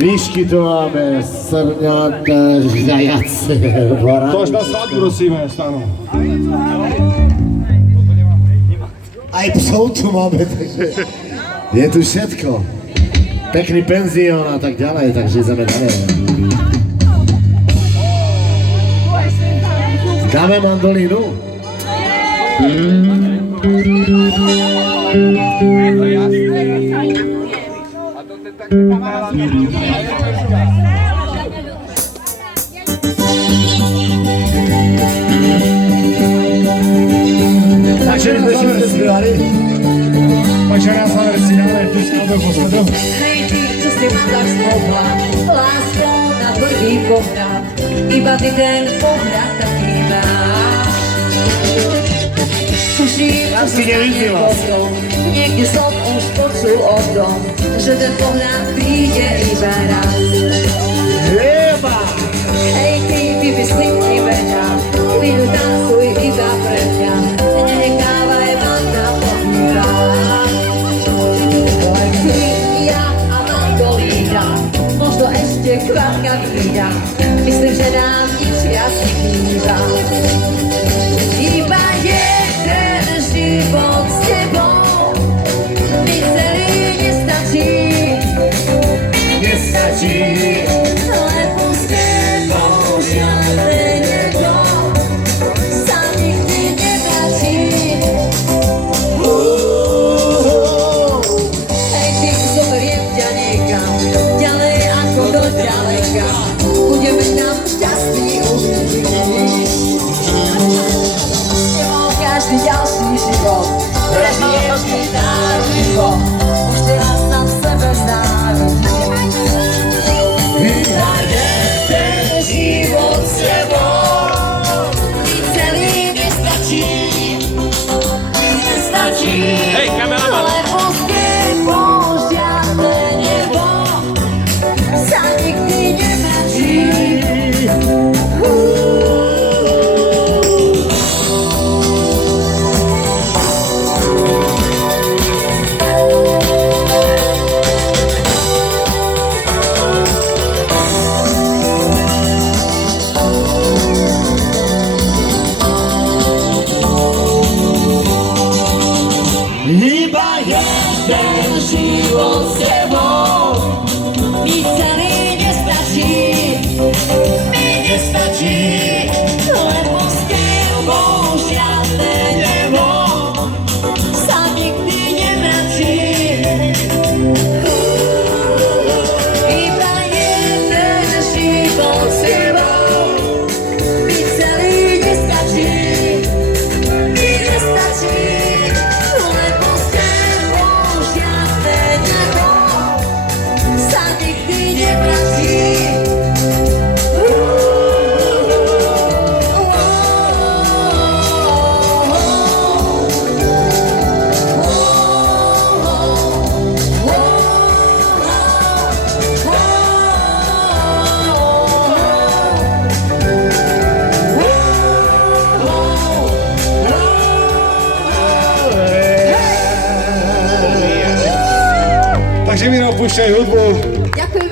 Líšky tu máme, srňata, zajace, To až na svadbu nosíme, Stano. Aj psov tu máme, takže je tu všetko. Pekný penzión a tak ďalej, takže ideme ďalej. Dáme mandolínu? Takže my sme si zpívali. Takže na záver si dáme písku do posledu. Hej ty, co si ma tak zmogla, láskou na tvrdý pohľad, iba ty ten pohľad taký máš. Tuším, čo sa stane potom, niekde som už počul o tom, že ten pohľad príde iba raz. Hej ty, vymyslím ti veľa, chvíľu tancuj iba pre mňa, nenechávaj ma na pohľad. Len ty, ja a mandolína, možno ešte kvapka vína, myslím, že nám nič viac nechýba. Iba jeden život s tebou mi celý nestačí. Nestačí. Lebo s tebou žiadne nebo sa nikdy nevráti. Hej ty, zoberiem ťa niekam, ďalej ako do ďaleka, budeme tam šťastní uvidíš. S tebou každý ďalší život prežiješ mi naživo, už teraz sám sebe závidím. Iba jeden život s tebou mi celý nestačí. Nestačí. Hej, kameraman. Lebo s tebou žiadne nebo sa nikdy nemračí. Iba Jeden život s tebou mi celý nestačí. Mi nestačí, lebo s tebou žiadne nebo sa nikdy nevrací. Iba jeden život s tebou mi celý nestačí. Mi nestačí, lebo s tebou žiadne nebo sa nikdy nevrací. Takže Miro, púšťaj hudbu. Ďakujem